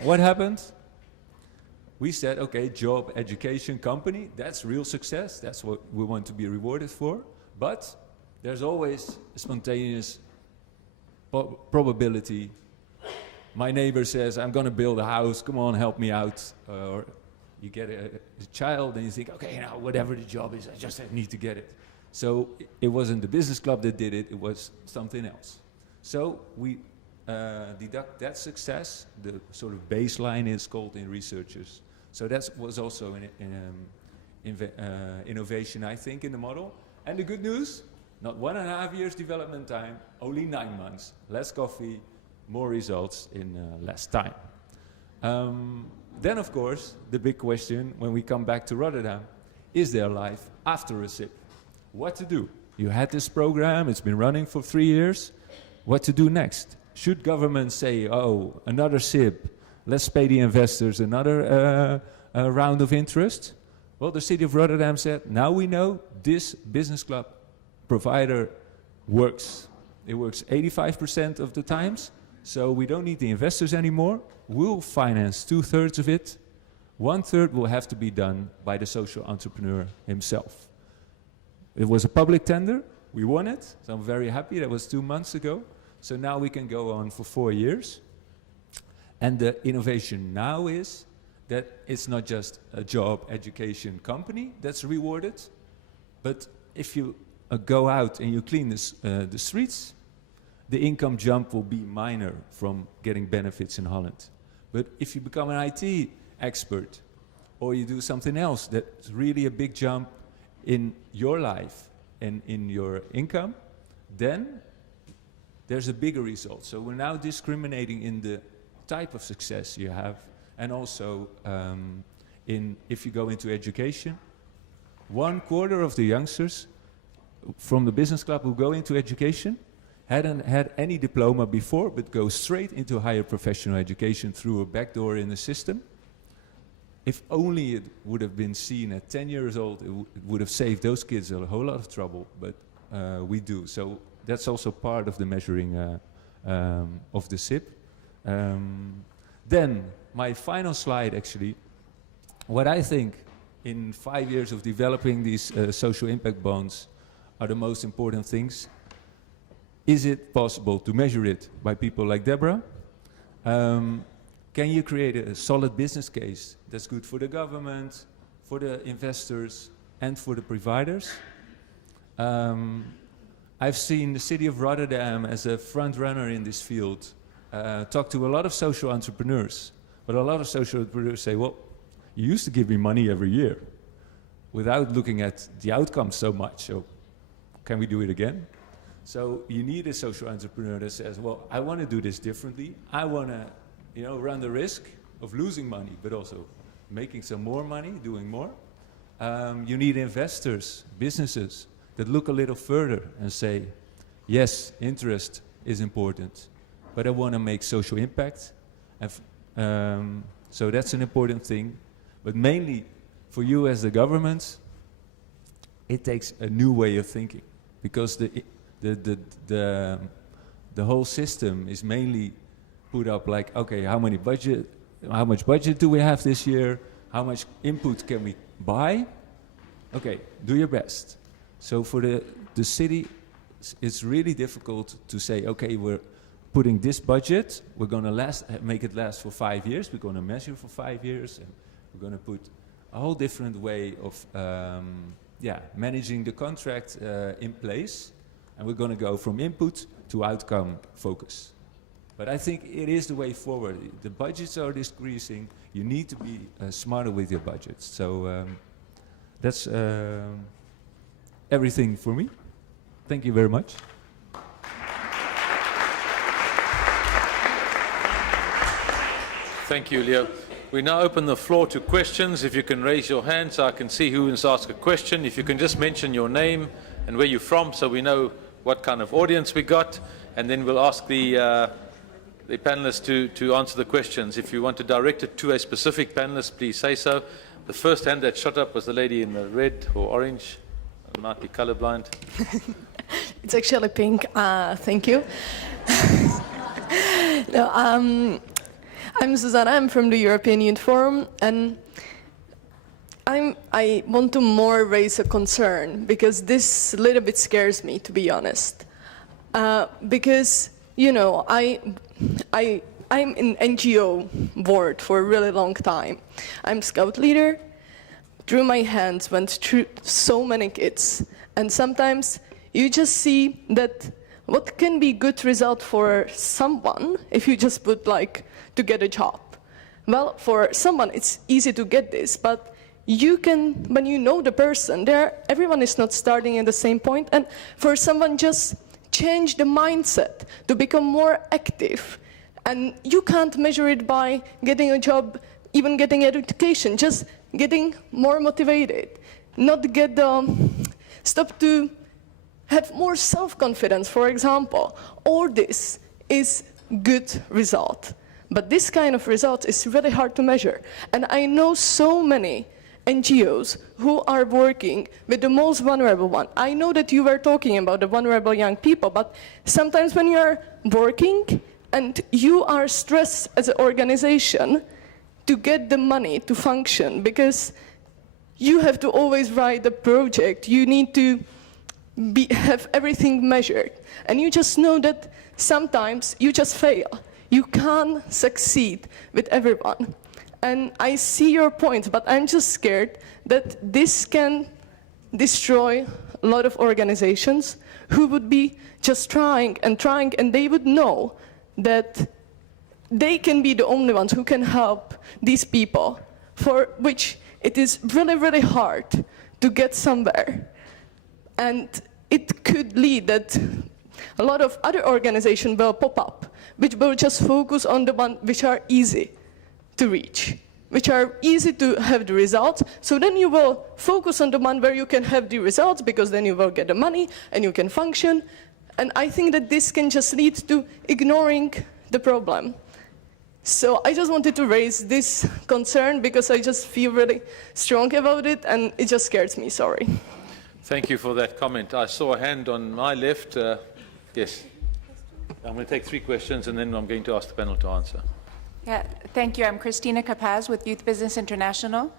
What happened? We said, okay, job, education, company, that's real success. That's what we want to be rewarded for. But there's always a spontaneous probability. My neighbor says, I'm going to build a house. Come on, help me out. Or you get a child and you think, okay, now whatever the job is, I just need to get it. So it wasn't the business club that did it. It was something else. So we deduct that success. The sort of baseline is called in researchers. So that was also an innovation, I think, in the model. And the good news, not 1.5 years development time, only 9 months. Less coffee, more results in less time. Then, of course, the big question when we come back to Rotterdam, is there life after a SIP? What to do? You had this program, it's been running for 3 years. What to do next? Should government say, oh, another SIP, let's pay the investors another round of interest? Well, the City of Rotterdam said, now we know this business club provider works. It works 85% of the times, so we don't need the investors anymore. We'll finance 2/3 of it. 1/3 will have to be done by the social entrepreneur himself. It was a public tender. We won it, so I'm very happy. That was 2 months ago. So now we can go on for 4 years. And the innovation now is that it's not just a job education company that's rewarded, but if you go out and you clean the streets, the income jump will be minor from getting benefits in Holland. But if you become an IT expert or you do something else that's really a big jump in your life and in your income, then there's a bigger result. So we're now discriminating in the type of success you have, and also if you go into education, 1/4 of the youngsters from the business club who go into education hadn't had any diploma before, but go straight into higher professional education through a backdoor in the system. If only it would have been seen at 10 years old, it would have saved those kids a whole lot of trouble, but we do. So that's also part of the measuring of the SIP. Then, my final slide actually, what I think in 5 years of developing these social impact bonds are the most important things. Is it possible to measure it by people like Deborah? can you create a solid business case that's good for the government, for the investors, and for the providers? I've seen the city of Rotterdam as a front runner in this field, talk to a lot of social entrepreneurs. But a lot of social entrepreneurs say, well, you used to give me money every year without looking at the outcome so much. So can we do it again? So you need a social entrepreneur that says, well, I want to do this differently. I want to, run the risk of losing money, but also making some more money, doing more. You need investors, businesses that look a little further and say, yes, interest is important, but I want to make social impact. And so that's an important thing. But mainly for you as the government, it takes a new way of thinking, because the whole system is mainly put up like, okay, how much budget do we have this year? How much input can we buy? Okay, do your best. So for the city, it's really difficult to say, okay, we're putting this budget, we're going to make it last for 5 years, we're going to measure for 5 years, and we're going to put a whole different way of managing the contract in place, and we're going to go from input to outcome focus. But I think it is the way forward. The budgets are decreasing. You need to be smarter with your budgets. So that's everything for me. Thank you very much. Thank you, Leo. We now open the floor to questions. If you can raise your hand so I can see who wants to ask a question. If you can just mention your name and where you're from so we know what kind of audience we got. And then we'll ask the panelists to answer the questions. If you want to direct it to a specific panelist, please say so. The first hand that shot up was the lady in the red or orange. I might be colorblind. It's actually pink. Thank you. No, I'm Susanna. I'm from the European Youth Forum, and I want to more raise a concern, because this a little bit scares me, to be honest. Because I'm in NGO board for a really long time. I'm scout leader. Through my hands went through so many kids, and sometimes you just see that what can be good result for someone if you just put to get a job. Well, for someone it's easy to get this, but you can, when you know the person, everyone is not starting at the same point, and for someone just change the mindset to become more active. And you can't measure it by getting a job, even getting education, just getting more motivated, not stop to have more self-confidence, for example. All this is good result. But this kind of result is really hard to measure. And I know so many NGOs who are working with the most vulnerable one. I know that you were talking about the vulnerable young people, but sometimes when you are working and you are stressed as an organization to get the money to function, because you have to always write the project, you need to have everything measured, and you just know that sometimes you just fail. You can't succeed with everyone. And I see your point, but I'm just scared that this can destroy a lot of organizations who would be just trying, and they would know that they can be the only ones who can help these people, for which it is really, really hard to get somewhere. And it could lead that a lot of other organizations will pop up, which will just focus on the ones which are easy to reach, which are easy to have the results. So then you will focus on the one where you can have the results, because then you will get the money and you can function. And I think that this can just lead to ignoring the problem. So I just wanted to raise this concern, because I just feel really strong about it, and it just scares me, sorry. Thank you for that comment. I saw a hand on my left. Yes. I'm going to take 3 questions, and then I'm going to ask the panel to answer. Yeah, thank you. I'm Christina Capaz with Youth Business International.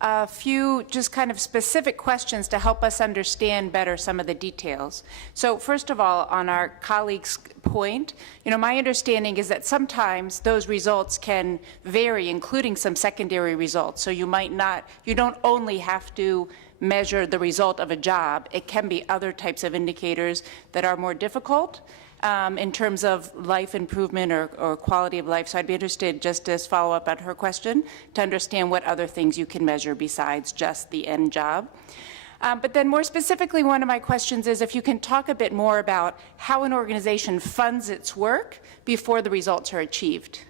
a few just kind of specific questions to help us understand better some of the details. So first of all, on our colleague's point, my understanding is that sometimes those results can vary, including some secondary results. So you don't only have to measure the result of a job. It can be other types of indicators that are more difficult in terms of life improvement or quality of life. So I'd be interested, just as follow up on her question, to understand what other things you can measure besides just the end job. But then more specifically, one of my questions is if you can talk a bit more about how an organization funds its work before the results are achieved.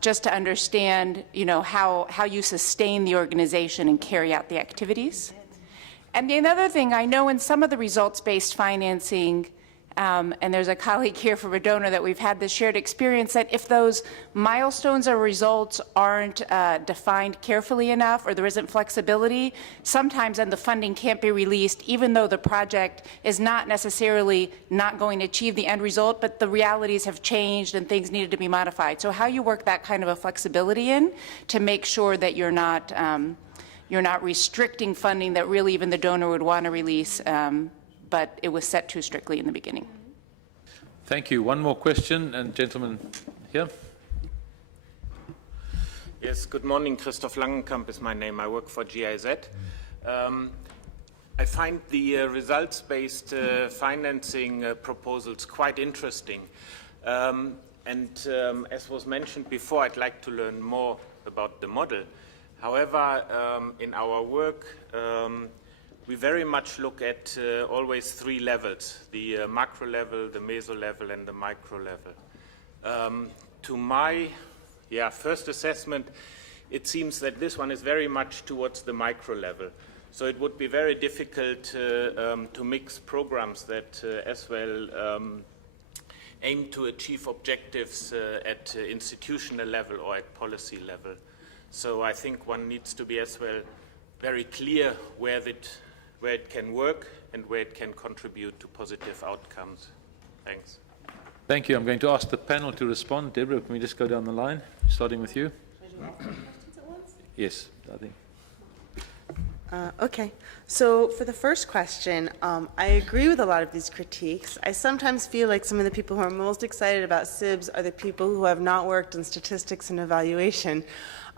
Just to understand, how you sustain the organization and carry out the activities. And the other thing, I know in some of the results-based financing, and there's a colleague here from a donor that we've had this shared experience that if those milestones or results aren't defined carefully enough or there isn't flexibility, sometimes then the funding can't be released even though the project is not necessarily not going to achieve the end result, but the realities have changed and things needed to be modified. So how you work that kind of a flexibility in to make sure that you're not restricting funding that really even the donor would want to release, but it was set too strictly in the beginning. Thank you. One more question, and gentleman here. Yes, good morning. Christoph Langenkamp is my name. I work for GIZ. I find the results-based financing proposals quite interesting. As was mentioned before, I'd like to learn more about the model. However, in our work, we very much look at always three levels, the macro level, the meso level, and the micro level. To my first assessment, it seems that this one is very much towards the micro level. So it would be very difficult to mix programs that as well aim to achieve objectives at institutional level or at policy level. So I think one needs to be as well very clear where it can work and where it can contribute to positive outcomes. Thanks. Thank you. I'm going to ask the panel to respond. Deborah, can we just go down the line, starting with you? Yes, I think. Okay, so for the first question, I agree with a lot of these critiques. I sometimes feel like some of the people who are most excited about SIBS are the people who have not worked in statistics and evaluation.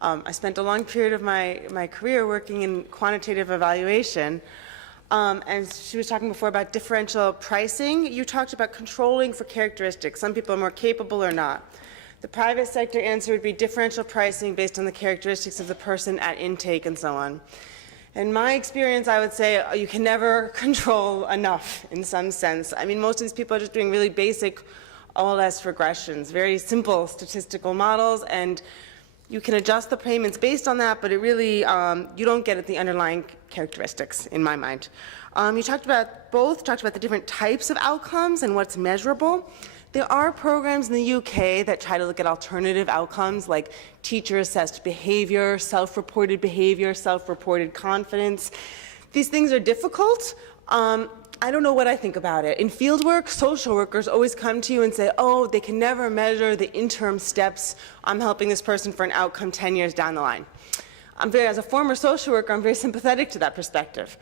I spent a long period of my career working in quantitative evaluation, and she was talking before about differential pricing. You talked about controlling for characteristics. Some people are more capable or not. The private sector answer would be differential pricing based on the characteristics of the person at intake and so on. In my experience, I would say you can never control enough in some sense. I mean, most of these people are just doing really basic OLS regressions, very simple statistical models, and you can adjust the payments based on that, but it really, you don't get at the underlying characteristics, in my mind. You talked about the different types of outcomes and what's measurable. There are programs in the UK that try to look at alternative outcomes like teacher-assessed behavior, self-reported confidence. These things are difficult. I don't know what I think about it. In fieldwork, social workers always come to you and say, oh, they can never measure the interim steps. I'm helping this person for an outcome 10 years down the line. As a former social worker, I'm very sympathetic to that perspective.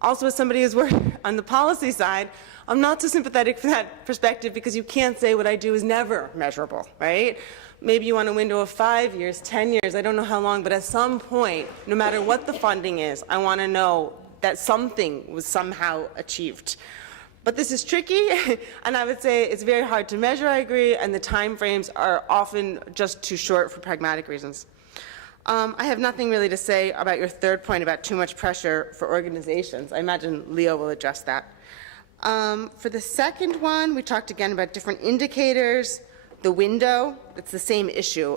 Also, as somebody who's worked on the policy side, I'm not so sympathetic for that perspective because you can't say what I do is never measurable, right? Maybe you want a window of 5 years, 10 years, I don't know how long, but at some point, no matter what the funding is, I want to know that something was somehow achieved. But this is tricky, and I would say it's very hard to measure, I agree, and the time frames are often just too short for pragmatic reasons. I have nothing really to say about your third point about too much pressure for organizations. I imagine Leo will address that. For the second one, we talked again about different indicators, the window, it's the same issue.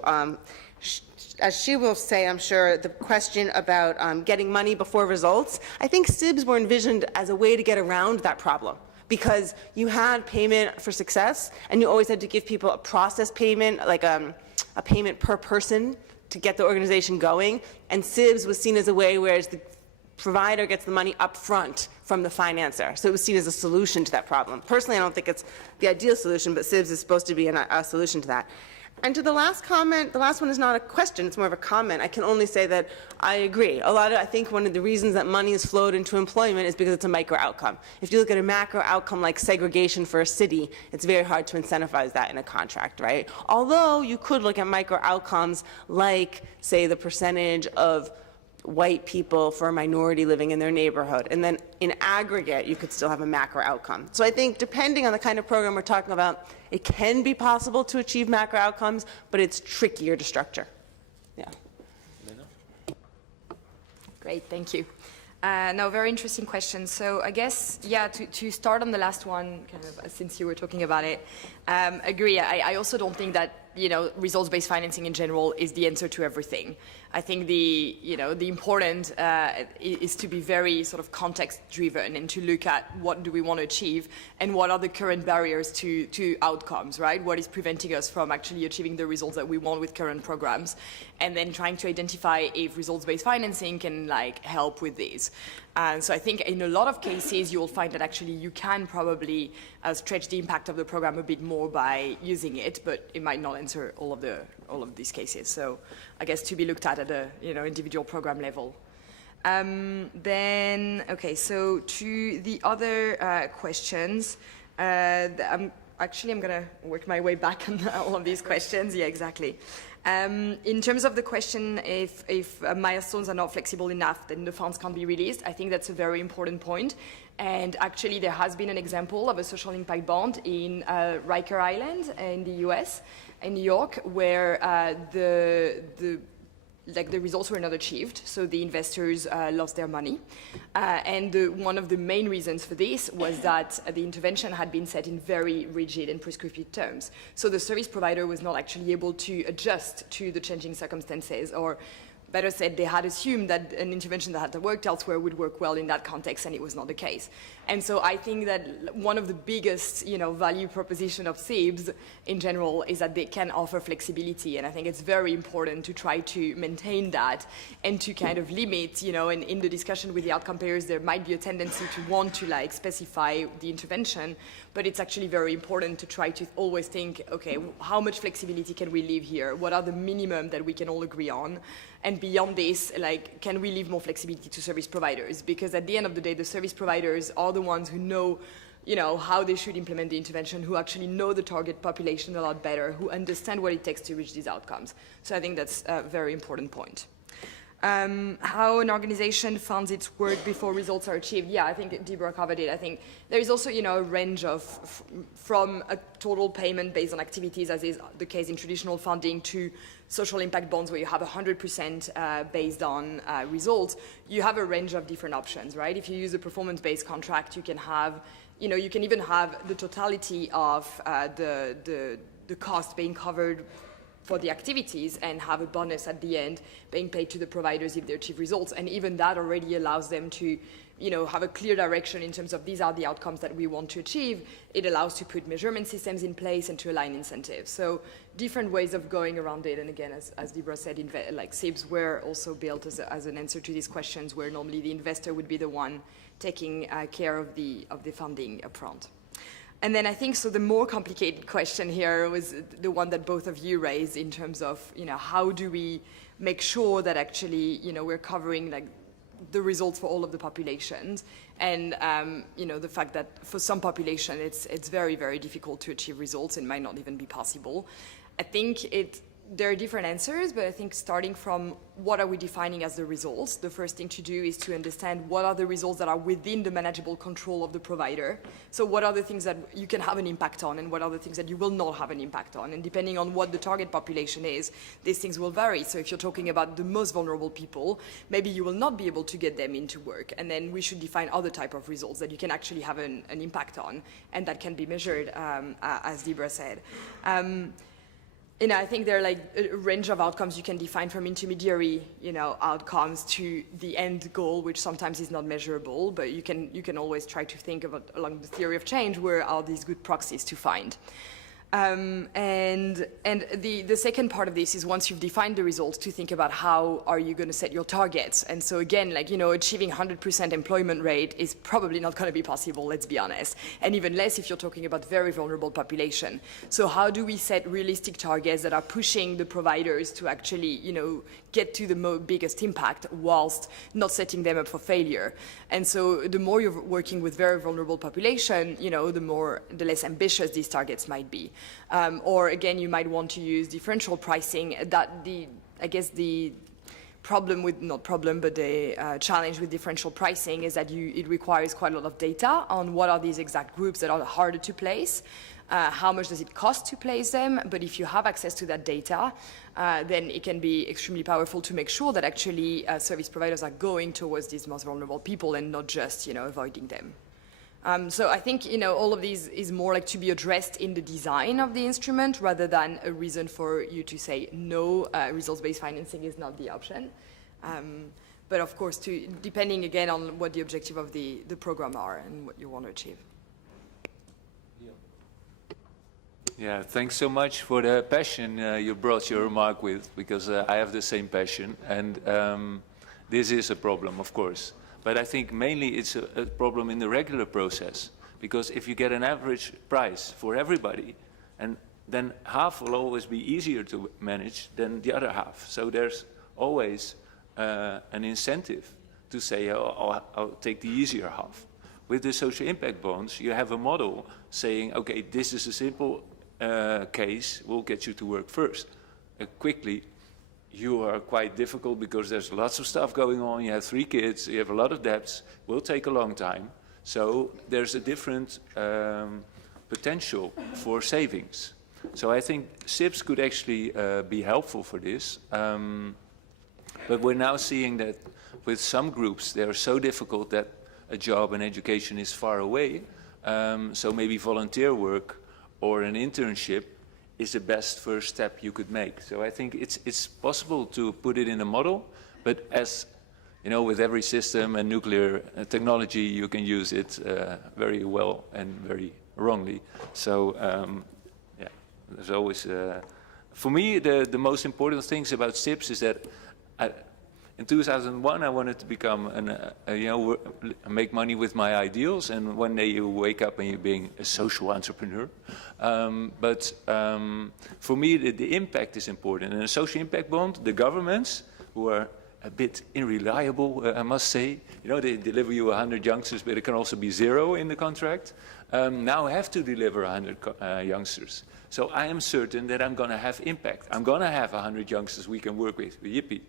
As she will say, I'm sure, the question about getting money before results, I think SIBs were envisioned as a way to get around that problem because you had payment for success and you always had to give people a process payment, like a payment per person to get the organization going, and SIBs was seen as a way whereas the provider gets the money up front from the financer. So it was seen as a solution to that problem. Personally, I don't think it's the ideal solution, but SIBs is supposed to be a solution to that. And to the last comment, the last one is not a question, it's more of a comment. I can only say that I agree. I think one of the reasons that money is flowed into employment is because it's a micro outcome. If you look at a macro outcome like segregation for a city, it's very hard to incentivize that in a contract, right? Although you could look at micro outcomes like, say, the percentage of white people for a minority living in their neighborhood, and then in aggregate you could still have a macro outcome. So I think depending on the kind of program we're talking about, it can be possible to achieve macro outcomes, but it's trickier to structure. Yeah. Great, thank you. No, very interesting question. So I guess, yeah, to start on the last one, kind of since you were talking about it, agree. I also don't think that, you know, results-based financing in general is the answer to everything. I think the important is to be very sort of context-driven and to look at what do we want to achieve and what are the current barriers to outcomes, right? What is preventing us from actually achieving the results that we want with current programs, and then trying to identify if results-based financing can like help with these. And so I think in a lot of cases you'll find that actually you can probably stretch the impact of the program a bit more by using it, but it might not answer all of these cases. So I guess to be looked at a individual program level. Then okay, so to the other questions, I'm gonna work my way back on all of these questions. Yeah, exactly. In terms of the question, if milestones are not flexible enough, then the funds can't be released. I think that's a very important point. And actually, there has been an example of a social impact bond in Riker Island in the US, in New York, where the results were not achieved, so the investors lost their money. And one of the main reasons for this was that the intervention had been set in very rigid and prescriptive terms. So the service provider was not actually able to adjust to the changing circumstances, or better said, they had assumed that an intervention that had worked elsewhere would work well in that context, and it was not the case. And so I think that one of the biggest, value proposition of SIBs in general is that they can offer flexibility, and I think it's very important to try to maintain that and to kind of limit, and in the discussion with the outcome payers, there might be a tendency to want to specify the intervention, but it's actually very important to try to always think, okay, how much flexibility can we leave here? What are the minimum that we can all agree on? And beyond this, can we leave more flexibility to service providers? Because at the end of the day, the service providers are the ones who know, how they should implement the intervention, who actually know the target population a lot better, who understand what it takes to reach these outcomes. So I think that's a very important point. How an organization funds its work before results are achieved. Yeah, I think Deborah covered it. I think there is also, a range of, from a total payment based on activities, as is the case in traditional funding, to social impact bonds where you have 100% based on results. You have a range of different options, right? If you use a performance-based contract, you can have, you can even have the totality of the cost being covered for the activities and have a bonus at the end being paid to the providers if they achieve results. And even that already allows them to, have a clear direction in terms of these are the outcomes that we want to achieve. It allows to put measurement systems in place and to align incentives. So different ways of going around it. And again, as Deborah said, SIBs were also built as an answer to these questions, where normally the investor would be the one taking care of the funding upfront. And then I think, so the more complicated question here was the one that both of you raised in terms of, how do we make sure that actually, we're covering the results for all of the populations, and the fact that for some population it's very, very difficult to achieve results and might not even be possible. I think there are different answers, but I think starting from what are we defining as the results, the first thing to do is to understand what are the results that are within the manageable control of the provider. So what are the things that you can have an impact on and what are the things that you will not have an impact on? And depending on what the target population is, these things will vary. So if you're talking about the most vulnerable people, maybe you will not be able to get them into work. And then we should define other type of results that you can actually have an impact on and that can be measured, as Deborah said. I think there are a range of outcomes you can define, from intermediary, outcomes to the end goal, which sometimes is not measurable, but you can always try to think about along the theory of change, where are these good proxies to find. And the second part of this is once you've defined the results to think about how are you going to set your targets. And so again, like, you know, achieving 100% employment rate is probably not going to be possible, let's be honest. And even less if you're talking about very vulnerable population. So how do we set realistic targets that are pushing the providers to actually, you know, get to the biggest impact whilst not setting them up for failure? And so the more you're working with very vulnerable population, you know, the less ambitious these targets might be. Or again, you might want to use differential pricing. I guess the problem with, not problem, but the challenge with differential pricing is that it requires quite a lot of data on what are these exact groups that are harder to place. How much does it cost to place them? But if you have access to that data, then it can be extremely powerful to make sure that actually service providers are going towards these most vulnerable people and not just, you know, avoiding them. So I think, you know, all of these is more like to be addressed in the design of the instrument rather than a reason for you to say no, results-based financing is not the option. But of course, depending again on what the objective of the program are and what you want to achieve. Yeah, thanks so much for the passion you brought your remark with, because I have the same passion, and this is a problem, of course. But I think mainly it's a problem in the regular process, because if you get an average price for everybody, and then half will always be easier to manage than the other half. So there's always an incentive to say, oh, I'll take the easier half. With the social impact bonds, you have a model saying, okay, this is a simple case, we'll get you to work first. Quickly, you are quite difficult because there's lots of stuff going on, you have 3 kids, you have a lot of debts, will take a long time. So there's a different potential for savings. So I think SIPs could actually be helpful for this. But we're now seeing that with some groups, they are so difficult that a job and education is far away. So maybe volunteer work or an internship is the best first step you could make. So I think it's possible to put it in a model, but as you know, with every system and nuclear technology, you can use it very well and very wrongly. So yeah, there's always, for me, the most important things about SIPs is that in 2001, I wanted to become, make money with my ideals, and one day you wake up and you're being a social entrepreneur. But for me, the impact is important. And a social impact bond, the governments, who are a bit unreliable, I must say, you know, they deliver you 100 youngsters, but it can also be 0 in the contract, now have to deliver 100 youngsters. So I am certain that I'm going to have impact. I'm going to have 100 youngsters we can work with, yippee.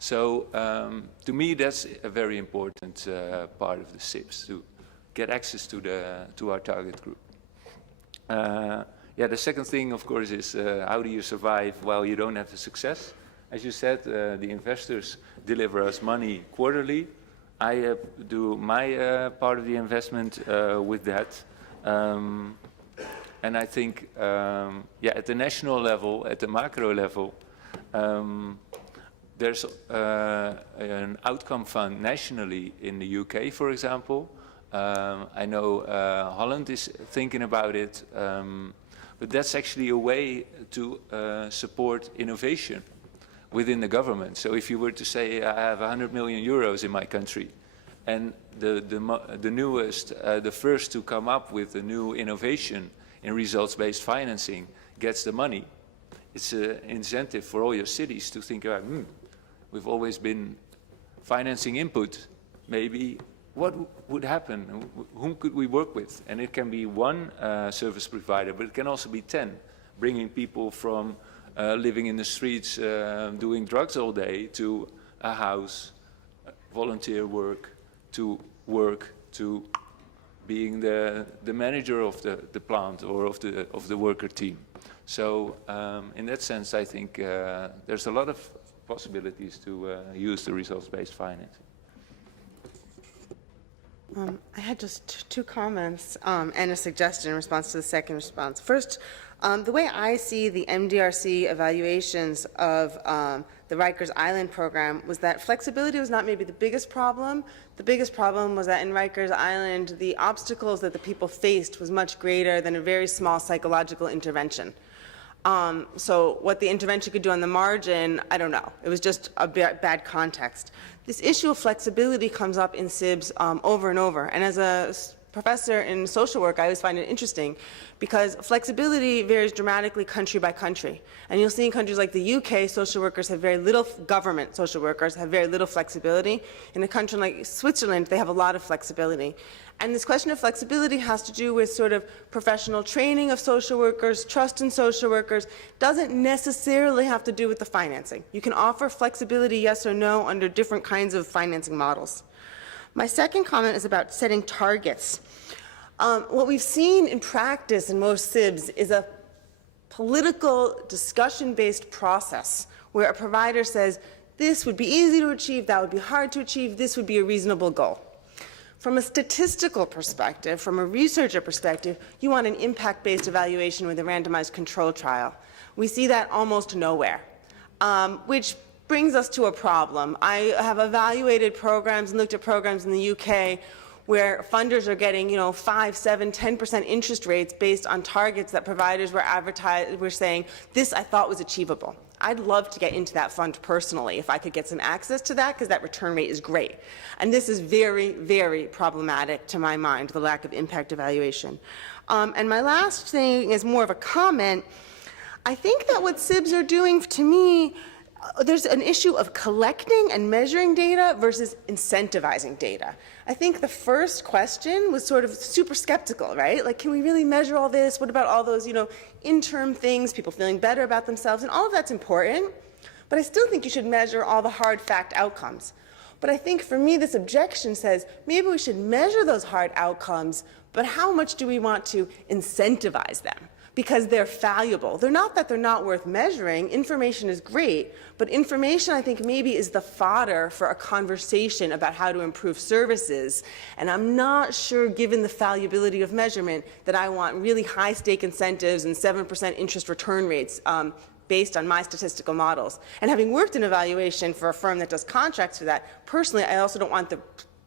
So to me, that's a very important part of the SIPs, to get access to our target group. Yeah, the second thing, of course, is how do you survive while you don't have the success? As you said, the investors deliver us money quarterly. I do my part of the investment with that. And I think, yeah, at the national level, at the macro level, there's an outcome fund nationally in the UK, for example. I know Holland is thinking about it, but that's actually a way to support innovation within the government. So if you were to say, I have 100 million euros in my country, and the newest, the first to come up with a new innovation in results-based financing gets the money, it's an incentive for all your cities to think about, we've always been financing input, maybe what would happen? Whom could we work with? And it can be one service provider, but it can also be 10, bringing people from living in the streets, doing drugs all day, to a house, volunteer work, to being the manager of the plant or of the worker team. So in that sense, I think there's a lot of possibilities to use the results-based financing. I had just two comments and a suggestion in response to the second response. First, the way I see the MDRC evaluations of the Rikers Island program was that flexibility was not maybe the biggest problem. The biggest problem was that in Rikers Island, the obstacles that the people faced was much greater than a very small psychological intervention. So what the intervention could do on the margin, I don't know. It was just a bad context. This issue of flexibility comes up in SIBS over and over. And as a professor in social work, I always find it interesting because flexibility varies dramatically country by country. And you'll see in countries like the UK, social workers have very little, government social workers have very little flexibility. In a country like Switzerland, they have a lot of flexibility. And this question of flexibility has to do with sort of professional training of social workers, trust in social workers, doesn't necessarily have to do with the financing. You can offer flexibility, yes or no, under different kinds of financing models. My second comment is about setting targets. What we've seen in practice in most SIBs is a political discussion-based process where a provider says, this would be easy to achieve, that would be hard to achieve, this would be a reasonable goal. From a statistical perspective, from a researcher perspective, you want an impact-based evaluation with a randomized control trial. We see that almost nowhere, which brings us to a problem. I have evaluated programs and looked at programs in the UK where funders are getting, 5, 7, 10% interest rates based on targets that providers were saying, this I thought was achievable. I'd love to get into that fund personally if I could get some access to that because that return rate is great. And this is very, very problematic to my mind, the lack of impact evaluation. And my last thing is more of a comment. I think that what SIBs are doing to me, there's an issue of collecting and measuring data versus incentivizing data. I think the first question was sort of super skeptical, right? Like, can we really measure all this? What about all those, interim things, people feeling better about themselves? And all of that's important, but I still think you should measure all the hard fact outcomes. But I think for me, this objection says, maybe we should measure those hard outcomes, but how much do we want to incentivize them? Because they're valuable. They're not that they're not worth measuring. Information is great, but information, I think, maybe is the fodder for a conversation about how to improve services. And I'm not sure, given the fallibility of measurement, that I want really high-stake incentives and 7% interest return rates based on my statistical models. And having worked in evaluation for a firm that does contracts for that, personally, I also don't want the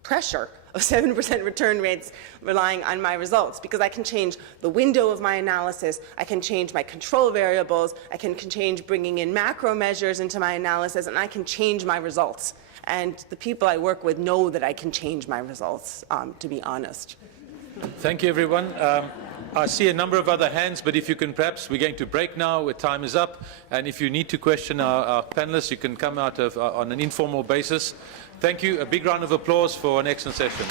pressure of 7% return rates relying on my results, because I can change the window of my analysis, I can change my control variables, I can change bringing in macro measures into my analysis, and I can change my results. And the people I work with know that I can change my results, to be honest. Thank you, everyone. I see a number of other hands, but if you can perhaps, we're going to break now, where time is up, and if you need to question our panelists, you can come out on an informal basis. Thank you. A big round of applause for an excellent session.